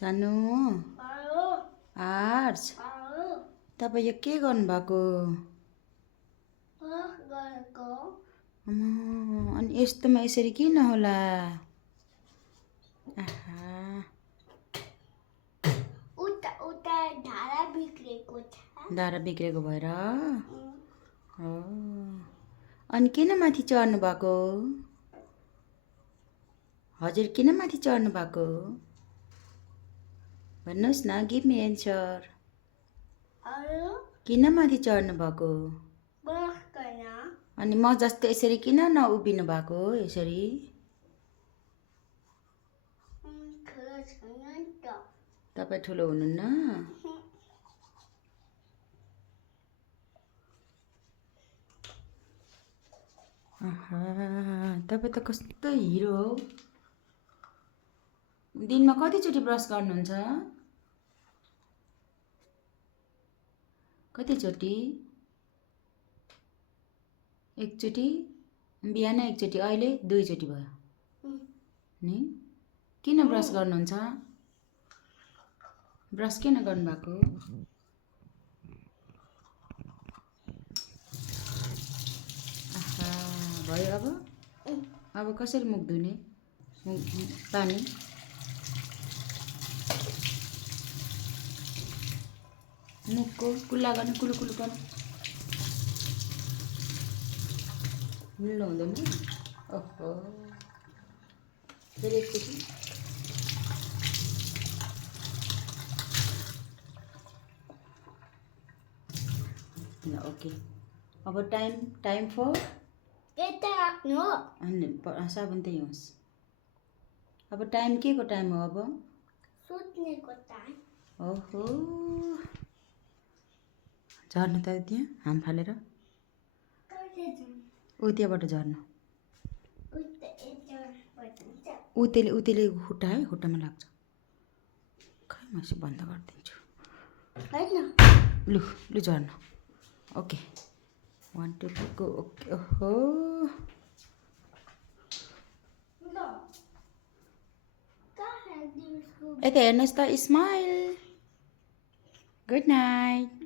सानो आर्स तपाईँ यो के गर्नुभएको? अनि यस्तोमा यसरी किन होला? धारा बिग्रेको भएर हो। अनि किन माथि चढ्नु भएको? हजुर किन माथि चढ्नु भएको? भन्नुहोस् न, गिभ मी एन्सर। किन माथि चढ्नु भएको? अनि म जस्तो यसरी किन नउभिनु भएको? यसरी तपाईँ ठुलो हुनुहुन्न? तपाईँ त कस्तो हिरो हो। दिनमा कतिचोटि ब्रस गर्नुहुन्छ? कतिचोटि? एकचोटि? बिहान एकचोटि, अहिले 2 चोटि भयो नि? किन ब्रस गर्नुहुन्छ? ब्रस किन गर्नुभएको? भयो अब कसरी मुख धुने? पानी मुखको कुल्ला गर्ने, कुलु कुलु गर्नु मिल्नु हुँदैन। ओहो, फेरि एकचोटि। ल ओके, अब टाइम फर अनि साबुन त्यही होस्। अब टाइम के को टाइम हो? अब सुत्नेको टाइम। ओहो, झर्नु त त्यहाँ हाम फालेर त्यहाँबाट झर्नु। उतेले खुट्टा है, खुट्टामा लाग्छ। खै म यसो बन्द गरिदिन्छु। लु झर्नु। Okay 1 2 3 go. ओके। ओहो, यता हेर्नुहोस् त, स्माइल। Good night.